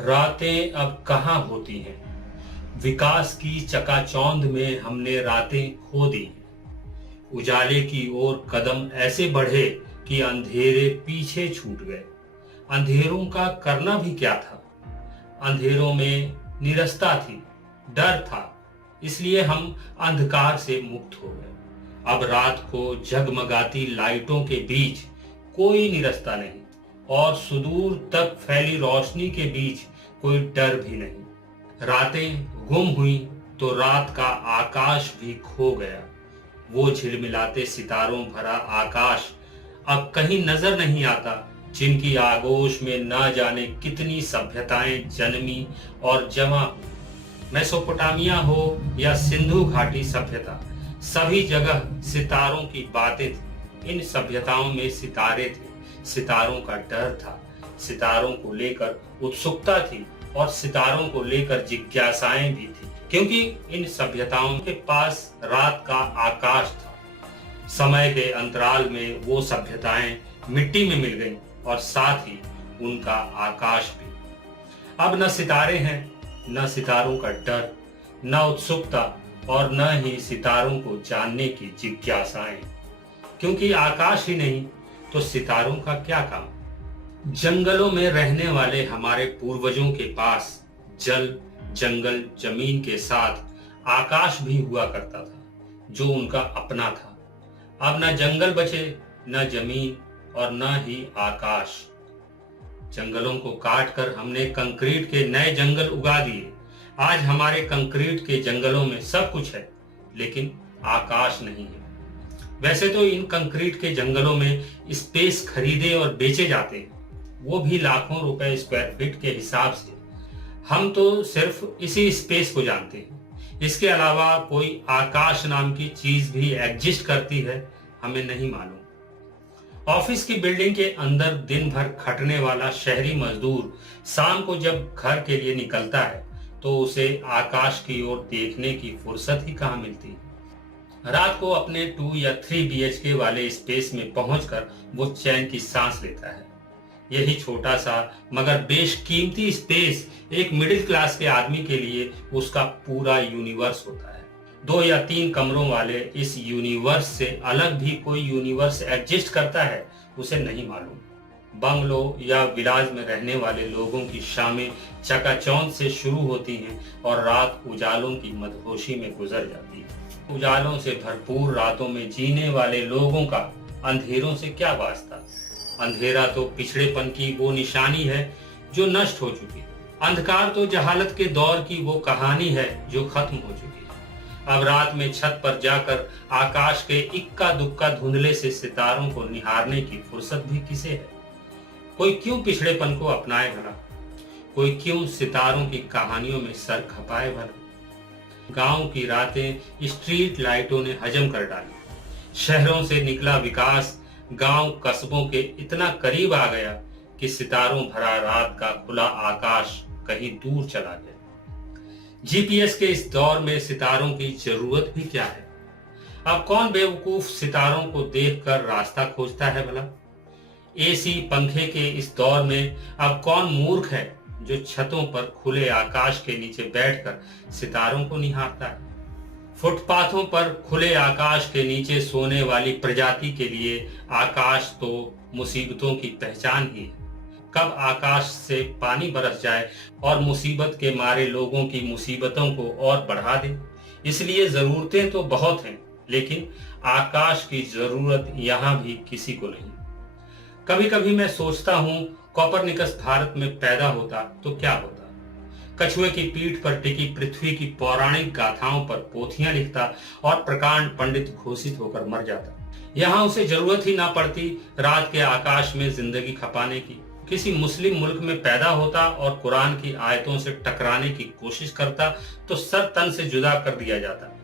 रातें अब कहाँ होती हैं। विकास की चकाचौंध में हमने रातें खो दी। उजाले की ओर कदम ऐसे बढ़े कि अंधेरे पीछे छूट गए। अंधेरों का करना भी क्या था। अंधेरों में निरस्ता थी, डर था, इसलिए हम अंधकार से मुक्त हो गए। अब रात को जगमगाती लाइटों के बीच कोई निरस्ता नहीं और सुदूर तक फैली रोशनी के बीच कोई डर भी नहीं। रातें गुम हुई तो रात का आकाश भी खो गया। वो झिलमिलाते सितारों भरा आकाश अब कहीं नजर नहीं आता, जिनकी आगोश में न जाने कितनी सभ्यताएं जन्मी और जमा हुई। मेसोपोटामिया हो या सिंधु घाटी सभ्यता, सभी जगह सितारों की बातें थी। इन सभ्यताओं में सितारे थे, सितारों का डर था, सितारों को लेकर उत्सुकता थी और सितारों को लेकर जिज्ञासाएं भी थी, क्योंकि इन सभ्यताओं के पास रात का आकाश था। समय के अंतराल में वो सभ्यताएं मिट्टी में मिल गईं और साथ ही उनका आकाश भी। अब न सितारे हैं, न सितारों का डर, न उत्सुकता और न ही सितारों को जानने की जिज्ञासाएं, क्योंकि आकाश ही नहीं तो सितारों का क्या काम। जंगलों में रहने वाले हमारे पूर्वजों के पास जल, जंगल, जमीन के साथ आकाश भी हुआ करता था, जो उनका अपना था। अब न जंगल बचे, न जमीन और न ही आकाश। जंगलों को काटकर हमने कंक्रीट के नए जंगल उगा दिए। आज हमारे कंक्रीट के जंगलों में सब कुछ है, लेकिन आकाश नहीं है। वैसे तो इन कंक्रीट के जंगलों में स्पेस खरीदे और बेचे जाते हैं, वो भी लाखों रुपए स्क्वायर फीट के हिसाब से। हम तो सिर्फ इसी स्पेस को जानते हैं, इसके अलावा कोई आकाश नाम की चीज भी एग्जिस्ट करती है हमें नहीं मालूम। ऑफिस की बिल्डिंग के अंदर दिन भर खटने वाला शहरी मजदूर शाम को जब घर के लिए निकलता है तो उसे आकाश की ओर देखने की फुर्सत ही कहाँ मिलती है। रात को अपने 2 या 3 BHK वाले स्पेस में पहुंचकर वो चैन की सांस लेता है। यही छोटा सा मगर बेशकीमती स्पेस एक मिडिल क्लास के आदमी के लिए उसका पूरा यूनिवर्स होता है। 2 या 3 कमरों वाले इस यूनिवर्स से अलग भी कोई यूनिवर्स एग्जिस्ट करता है, उसे नहीं मालूम। बंगलो या विलाज में रहने वाले लोगों की शामें चकाचौंध से शुरू होती हैं और रात उजालों की मदहोशी में गुजर जाती है। उजालों से भरपूर रातों में जीने वाले लोगों का अंधेरों से क्या वास्ता। अंधेरा तो पिछड़ेपन की वो निशानी है जो नष्ट हो चुकी। अंधकार तो जहालत के दौर की वो कहानी है जो खत्म हो चुकी। अब रात में छत पर जाकर आकाश के इक्का दुक्का धुंधले से सितारों को निहारने की फुर्सत भी किसे है। कोई क्यों पिछड़ेपन को अपनाए भला, कोई क्यों सितारों की कहानियों में सर खपाए भला। गांव की रातें स्ट्रीट लाइटों ने हजम कर डाली। शहरों से निकला विकास गांव कस्बों के इतना करीब आ गया कि सितारों भरा रात का खुला आकाश कहीं दूर चला गया। GPS के इस दौर में सितारों की जरूरत भी क्या है। अब कौन बेवकूफ सितारों को देखकर रास्ता खोजता है भला। AC पंखे के इस दौर में अब कौन मूर्ख है जो छतों पर खुले आकाश के नीचे बैठकर सितारों को निहारता है। फुटपाथों पर खुले आकाश के नीचे सोने वाली प्रजाति के लिए आकाश तो मुसीबतों की पहचान ही है। कब आकाश से पानी बरस जाए और मुसीबत के मारे लोगों की मुसीबतों को और बढ़ा दे। इसलिए जरूरतें तो बहुत हैं, लेकिन आकाश की जरूरत यहाँ भी किसी को नहीं। कभी कभी मैं सोचता हूँ कोपरनिकस भारत में पैदा होता तो क्या होता। कछुए की पीठ पर टिकी पृथ्वी की पौराणिक गाथाओं पर पोथियां लिखता और प्रकांड पंडित घोषित होकर मर जाता। यहाँ उसे जरूरत ही ना पड़ती रात के आकाश में जिंदगी खपाने की। किसी मुस्लिम मुल्क में पैदा होता और कुरान की आयतों से टकराने की कोशिश करता तो सर तन से जुदा कर दिया जाता।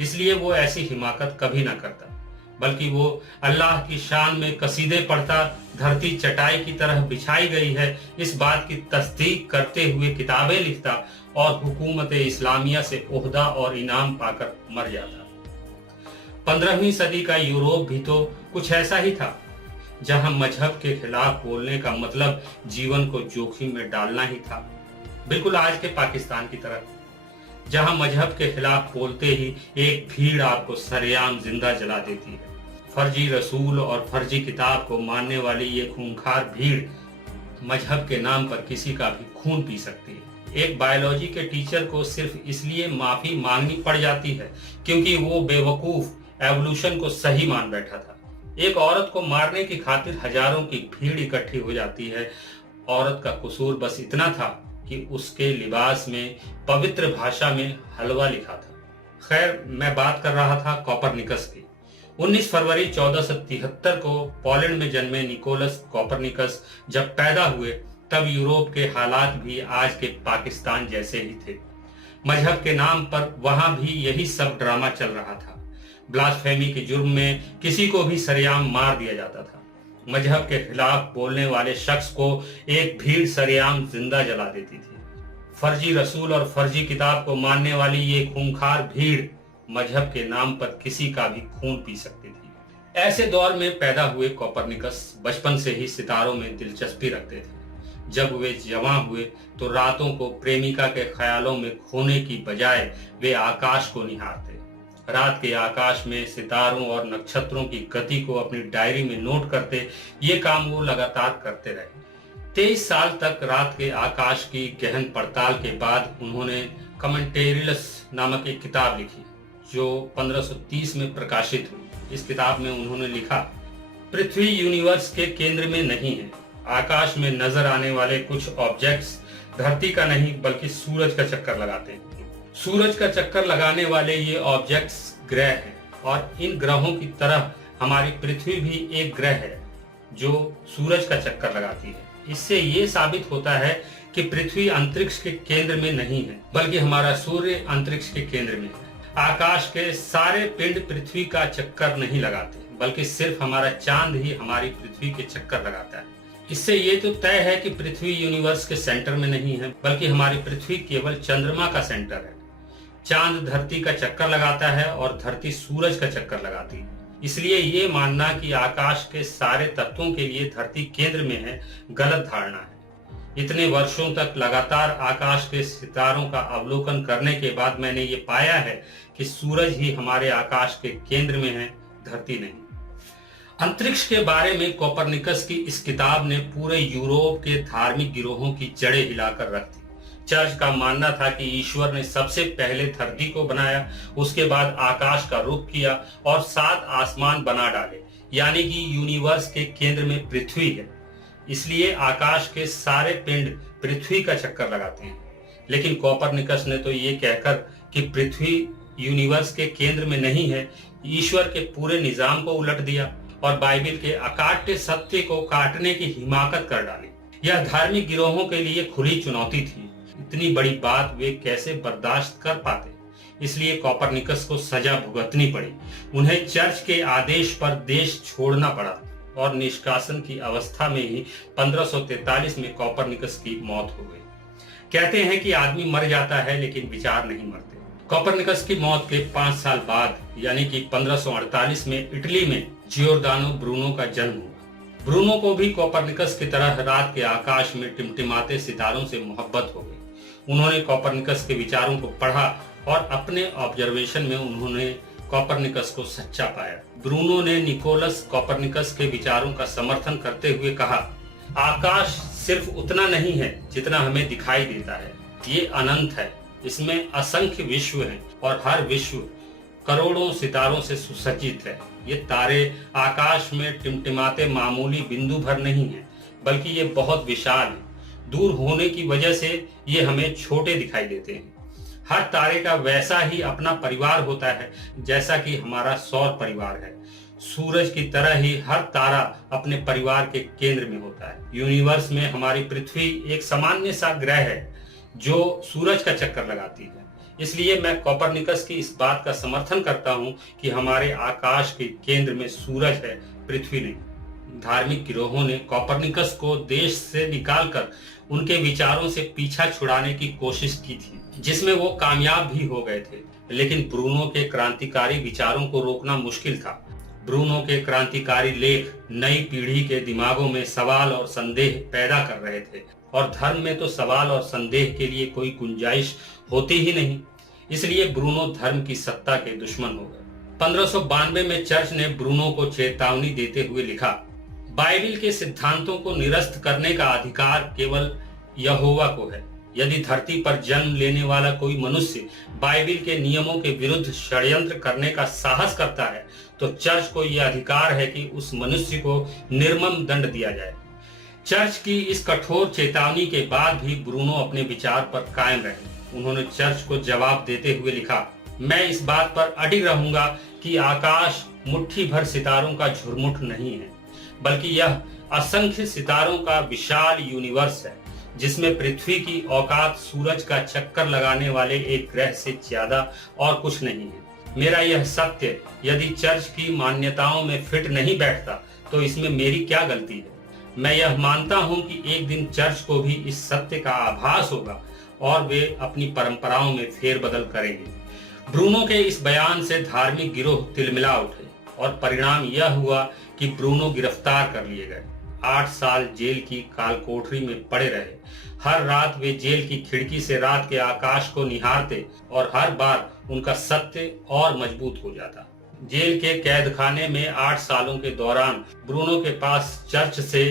इसलिए वो ऐसी हिमाकत कभी ना करता, बल्कि वो अल्लाह की शान में कसीदे पढ़ता, धरती चटाई की तरह बिछाई गई है इस बात की तस्दीक करते हुए किताबें लिखता और हुकूमत इस्लामिया से ओहदा और इनाम पाकर मर जाता। 15वीं सदी का यूरोप भी तो कुछ ऐसा ही था, जहां मजहब के खिलाफ बोलने का मतलब जीवन को जोखिम में डालना ही था। बिल्कुल आज के पाकिस्तान की तरह, जहां मजहब के खिलाफ बोलते ही एक भीड़ आपको सरेआम जिंदा जला देती है। फर्जी रसूल और फर्जी किताब को मानने वाली ये खूंखार भीड़ मजहब के नाम पर किसी का भी खून पी सकती है। एक बायोलॉजी के टीचर को सिर्फ इसलिए माफी मांगनी पड़ जाती है क्योंकि वो बेवकूफ एवोल्यूशन को सही मान बैठा था। एक औरत को मारने की खातिर हजारों की भीड़ इकट्ठी हो जाती है। औरत का कसूर बस इतना था कि उसके लिबास में पवित्र भाषा में हलवा लिखा था। खैर, मैं बात कर रहा था कोपरनिकस की। 19 फरवरी 1473 को पोलैंड में जन्मे निकोलस कोपरनिकस जब पैदा हुए तब यूरोप के हालात भी आज के पाकिस्तान जैसे ही थे। मजहब के नाम पर वहां भी यही सब ड्रामा चल रहा था। ब्लास्फेमी के जुर्म में किसी को भी सरेआम मार दिया जाता था। मजहब के खिलाफ बोलने वाले शख्स को एक भीड़ सरेआम जिंदा जला देती थी। फर्जी रसूल और फर्जी किताब को मानने वाली ये खूंखार भीड़ मजहब के नाम पर किसी का भी खून पी सकती थी। ऐसे दौर में पैदा हुए कोपरनिकस बचपन से ही सितारों में दिलचस्पी रखते थे। जब वे जवान हुए तो रातों को प्रेमिका के ख्यालों में खोने की बजाय वे आकाश को निहारते। रात के आकाश में सितारों और नक्षत्रों की गति को अपनी डायरी में नोट करते। ये काम वो लगातार करते रहे। 23 साल तक रात के आकाश की गहन पड़ताल के बाद उन्होंने कमेंटेरियल्स नामक एक किताब लिखी जो 1530 में प्रकाशित हुई। इस किताब में उन्होंने लिखा, पृथ्वी यूनिवर्स के केंद्र में नहीं है। आकाश में नजर आने वाले कुछ ऑब्जेक्ट्स धरती का नहीं बल्कि सूरज का चक्कर लगाते हैं। सूरज का चक्कर लगाने वाले ये ऑब्जेक्ट्स ग्रह हैं और इन ग्रहों की तरह हमारी पृथ्वी भी एक ग्रह है जो सूरज का चक्कर लगाती है। इससे ये साबित होता है कि पृथ्वी अंतरिक्ष के केंद्र में नहीं है बल्कि हमारा सूर्य अंतरिक्ष के केंद्र में है। आकाश के सारे पिंड पृथ्वी का चक्कर नहीं लगाते बल्कि सिर्फ हमारा चांद ही हमारी पृथ्वी के चक्कर लगाता है। इससे ये तो तय है कि पृथ्वी यूनिवर्स के सेंटर में नहीं है बल्कि हमारी पृथ्वी केवल चंद्रमा का सेंटर है। चांद धरती का चक्कर लगाता है और धरती सूरज का चक्कर लगाती है। इसलिए ये मानना कि आकाश के सारे तत्वों के लिए धरती केंद्र में है गलत धारणा है। इतने वर्षों तक लगातार आकाश के सितारों का अवलोकन करने के बाद मैंने ये पाया है कि सूरज ही हमारे आकाश के केंद्र में है, धरती नहीं। अंतरिक्ष के बारे में कोपरनिकस की इस किताब ने पूरे यूरोप के धार्मिक गिरोहों की जड़ें हिलाकर रख दी। चर्च का मानना था कि ईश्वर ने सबसे पहले धरती को बनाया, उसके बाद आकाश का रुख किया और 7 आसमान बना डाले, यानी कि यूनिवर्स के केंद्र में पृथ्वी है। इसलिए आकाश के सारे पिंड पृथ्वी का चक्कर लगाते हैं। लेकिन कोपरनिकस ने तो ये कहकर कि पृथ्वी यूनिवर्स के केंद्र में नहीं है, ईश्वर के पूरे निजाम को उलट दिया और बाइबिल के अकाट्य सत्य को काटने की हिमाकत कर डाली। यह धार्मिक गिरोहों के लिए खुली चुनौती थी। इतनी बड़ी बात वे कैसे बर्दाश्त कर पाते? इसलिए कोपरनिकस को सजा भुगतनी पड़ी। उन्हें चर्च के आदेश पर देश छोड़ना पड़ा और निष्कासन की अवस्था में ही 1543 में कोपरनिकस की मौत हो गई। कहते हैं कि आदमी मर जाता है लेकिन विचार नहीं मरते। कोपरनिकस की मौत के 5 साल बाद यानी कि 1548 में इटली में जियोर्दानो ब्रूनो का जन्म हुआ। ब्रूनो को भी कोपरनिकस की तरह रात के आकाश में टिमटिमाते सितारों से मोहब्बत हो गई। उन्होंने कोपरनिकस के विचारों को पढ़ा और अपने ऑब्जर्वेशन में उन्होंने कोपरनिकस को सच्चा पाया। ब्रूनो ने निकोलस कोपरनिकस के विचारों का समर्थन करते हुए कहा, आकाश सिर्फ उतना नहीं है जितना हमें दिखाई देता है, ये अनंत है। इसमें असंख्य विश्व हैं और हर विश्व करोड़ों सितारों से सुसज्जित है। ये तारे आकाश में टिमटिमाते मामूली बिंदु भर नहीं है बल्कि ये बहुत विशाल है। दूर होने की वजह से ये हमें छोटे दिखाई देते हैं। हर तारे का वैसा ही अपना परिवार होता है जैसा कि हमारा सौर परिवार है। सूरज की तरह ही हर तारा अपने परिवार के केंद्र में होता है। यूनिवर्स में हमारी पृथ्वी एक सामान्य सा ग्रह है जो सूरज का चक्कर लगाती है। इसलिए मैं कोपरनिकस की इस बात का समर्थन करता हूं कि हमारे आकाश के केंद्र में सूरज है, पृथ्वी नहीं। धार्मिक गिरोहों ने कोपरनिकस को देश से निकालकर उनके विचारों से पीछा छुड़ाने की कोशिश की थी, जिसमें वो कामयाब भी हो गए थे। लेकिन ब्रूनो के क्रांतिकारी विचारों को रोकना मुश्किल था। ब्रूनो के क्रांतिकारी लेख नई पीढ़ी के दिमागों में सवाल और संदेह पैदा कर रहे थे। और धर्म में तो सवाल और संदेह के लिए कोई गुंजाइश होती ही नहीं। इसलिए ब्रूनो धर्म की सत्ता के दुश्मन हो गए। 1592 में चर्च ने ब्रूनो को चेतावनी देते हुए लिखा, बाइबिल के सिद्धांतों को निरस्त करने का अधिकार केवल यहोवा को है। यदि धरती पर जन्म लेने वाला कोई मनुष्य बाइबिल के नियमों के विरुद्ध षड्यंत्र करने का साहस करता है तो चर्च को यह अधिकार है कि उस मनुष्य को निर्मम दंड दिया जाए। चर्च की इस कठोर चेतावनी के बाद भी ब्रूनो अपने विचार पर कायम रहे। उन्होंने चर्च को जवाब देते हुए लिखा, मैं इस बात पर अडिग रहूंगा कि आकाश मुट्ठी भर सितारों का झुरमुट नहीं है, बल्कि यह असंख्य सितारों का विशाल यूनिवर्स है, जिसमें पृथ्वी की औकात सूरज का चक्कर लगाने वाले एक ग्रह से ज्यादा और कुछ नहीं है। मेरा यह सत्य यदि चर्च की मान्यताओं में फिट नहीं बैठता तो इसमें मेरी क्या गलती है। मैं यह मानता हूं कि एक दिन चर्च को भी इस सत्य का आभास होगा और वे अपनी परंपराओं में फेरबदल करेंगे। ब्रूनो के इस बयान से धार्मिक गिरोह तिलमिला उठे और परिणाम यह हुआ कि ब्रूनो गिरफ्तार कर लिए गए। 8 साल जेल की कालकोठरी में पड़े रहे। हर रात वे जेल की खिड़की से रात के आकाश को निहारते और हर बार उनका सत्य और मजबूत हो जाता। जेल के कैदखाने में 8 सालों के दौरान ब्रूनो के पास चर्च से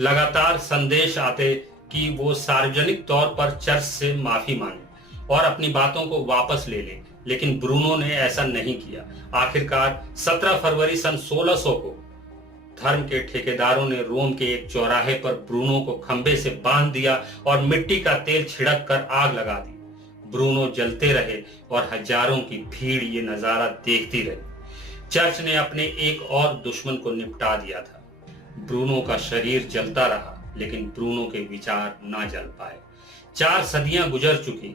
लगातार संदेश आते कि वो सार्वजनिक तौर पर चर्च से माफी मांगे और अपनी बातों को वापस ले लें, लेकिन ब्रूनो ने ऐसा नहीं किया। आखिरकार 17 फरवरी सन 1600 को धर्म के ठेकेदारों ने रोम के एक चौराहे पर ब्रूनो को खंबे से बांध दिया और मिट्टी का तेल छिड़क कर आग लगा दी। ब्रूनो जलते रहे और हजारों की भीड़ ये नजारा देखती रही। चर्च ने अपने एक और दुश्मन को निपटा दिया था। ब्रूनो का शरीर जलता रहा, लेकिन ब्रूनो के विचार ना जल पाए। 4 सदियां गुजर चुकी।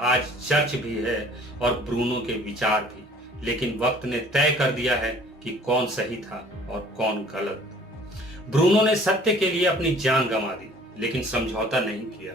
आज चर्च भी है और ब्रूनो के विचार भी, लेकिन वक्त ने तय कर दिया है कि कौन सही था और कौन गलत। ब्रूनो ने सत्य के लिए अपनी जान गंवा दी, लेकिन समझौता नहीं किया।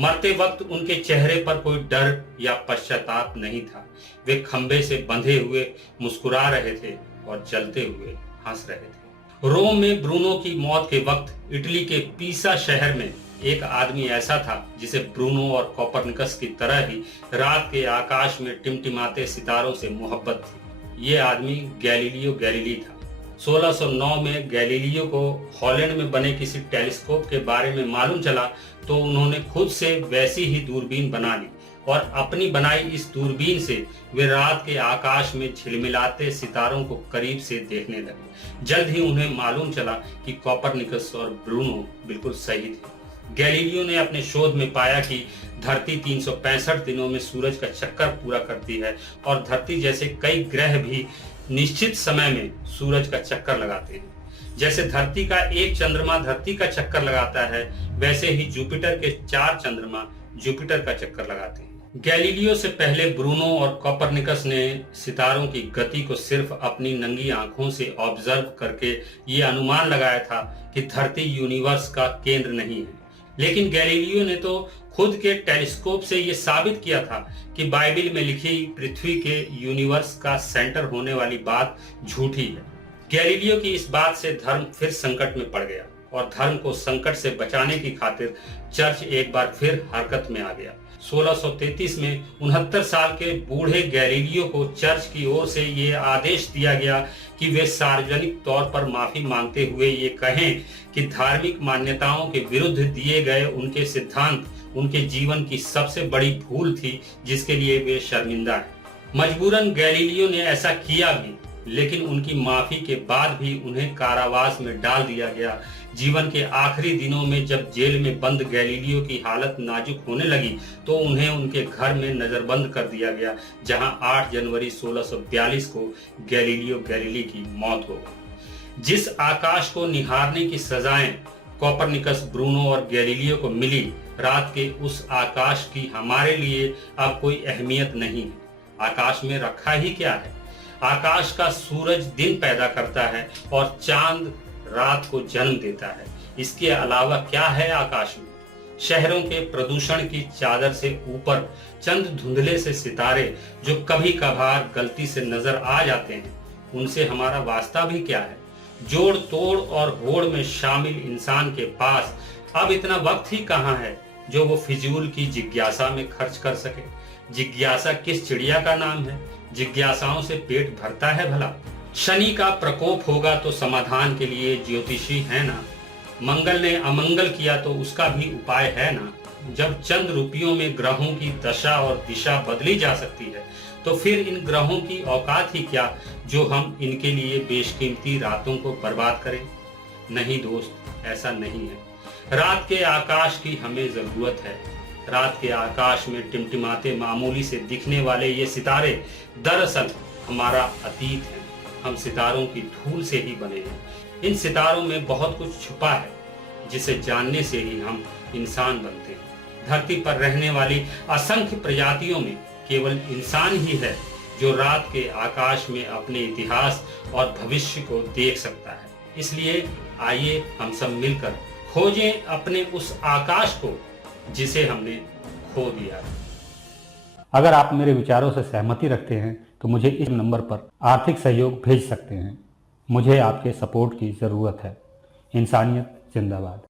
मरते वक्त उनके चेहरे पर कोई डर या पश्चाताप नहीं था। वे खंबे से बंधे हुए मुस्कुरा रहे थे और जलते हुए हंस रहे थे। रोम में ब्रूनो की मौत के वक्त इटली के पीसा शहर में एक आदमी ऐसा था जिसे ब्रूनो और कोपरनिकस की तरह ही रात के आकाश में टिमटिमाते सितारों से मोहब्बत थी। ये आदमी गैलीलियो गैलीली था। 1609 में गैलीलियो को हॉलैंड में बने किसी टेलीस्कोप के बारे में मालूम चला तो उन्होंने खुद से वैसी ही दूरबीन बना ली और अपनी बनाई इस दूरबीन से वे रात के आकाश में झिलमिलाते सितारों को करीब से देखने लगे। जल्द ही उन्हें मालूम चला कि कोपरनिकस और ब्रूनो बिल्कुल सही थे। गैलीलियो ने अपने शोध में पाया कि धरती 365 दिनों में सूरज का चक्कर पूरा करती है और धरती जैसे कई ग्रह भी निश्चित समय में सूरज का चक्कर लगाते हैं। जैसे धरती का एक चंद्रमा धरती का चक्कर लगाता है, वैसे ही जुपिटर के 4 चंद्रमा जुपिटर का चक्कर लगाते हैं। गैलीलियो से पहले ब्रूनो और कोपरनिकस ने सितारों की गति को सिर्फ अपनी नंगी आंखों से ऑब्जर्व करके ये अनुमान लगाया था कि धरती यूनिवर्स का केंद्र नहीं है, लेकिन गैलीलियो ने तो खुद के टेलीस्कोप से यह साबित किया था कि बाइबिल में लिखी पृथ्वी के यूनिवर्स का सेंटर होने वाली बात झूठी है। गैलीलियो की इस बात से धर्म फिर संकट में पड़ गया और धर्म को संकट से बचाने की खातिर चर्च एक बार फिर हरकत में आ गया। 1633 में 69 साल के बूढ़े गैलीलियो को चर्च की ओर से ये आदेश दिया गया कि वे सार्वजनिक तौर पर माफी मांगते हुए ये कहें कि धार्मिक मान्यताओं के विरुद्ध दिए गए उनके सिद्धांत उनके जीवन की सबसे बड़ी भूल थी, जिसके लिए वे शर्मिंदा हैं। मजबूरन गैलीलियो ने ऐसा किया भी, लेकिन उनकी माफी के बाद भी उन्हें कारावास में डाल दिया गया। जीवन के आखिरी दिनों में जब जेल में बंद गैलीलियो की हालत नाजुक होने लगी तो उन्हें उनके घर में नजरबंद कर दिया गया, जहां 8 जनवरी 1642 को गैलीलियो गैलीली की मौत हो गई। जिस आकाश को निहारने की सजाएं कोपरनिकस, ब्रूनो और गैलीलियो को मिली, रात के उस आकाश की हमारे लिए अब कोई अहमियत नहीं है। आकाश में रखा ही क्या है? आकाश का सूरज दिन पैदा करता है और चांद रात को जन्म देता है। इसके अलावा क्या है आकाश में? शहरों के प्रदूषण की चादर से ऊपर चंद धुंधले से सितारे जो कभी कभार गलती से नजर आ जाते हैं, उनसे हमारा वास्ता भी क्या है? जोड़ तोड़ और होड़ में शामिल इंसान के पास अब इतना वक्त ही कहाँ है जो वो फिजूल की जिज्ञासा में खर्च कर सके। जिज्ञासा किस चिड़िया का नाम है? जिज्ञासाओं से पेट भरता है भला? शनि का प्रकोप होगा तो समाधान के लिए ज्योतिषी है ना। मंगल ने अमंगल किया तो उसका भी उपाय है ना। जब चंद रुपयों में ग्रहों की दशा और दिशा बदली जा सकती है तो फिर इन ग्रहों की औकात ही क्या जो हम इनके लिए बेशकीमती रातों को बर्बाद करें। नहीं दोस्त, ऐसा नहीं है। रात के आकाश की हमें जरूरत है। रात के आकाश में टिमटिमाते मामूली से दिखने वाले ये सितारे दरअसल हमारा अतीत है। हम सितारों की धूल से ही बने हैं। इन सितारों में बहुत कुछ छुपा है जिसे जानने से ही हम इंसान बनते हैं। धरती पर रहने वाली असंख्य प्रजातियों में केवल इंसान ही है जो रात के आकाश में अपने इतिहास और भविष्य को देख सकता है। इसलिए आइए हम सब मिलकर खोजें अपने उस आकाश को जिसे हमने खो दिया। अगर आप मेरे विचारों से सहमति रखते हैं तो मुझे इस नंबर पर आर्थिक सहयोग भेज सकते हैं। मुझे आपके सपोर्ट की ज़रूरत है। इंसानियत जिंदाबाद।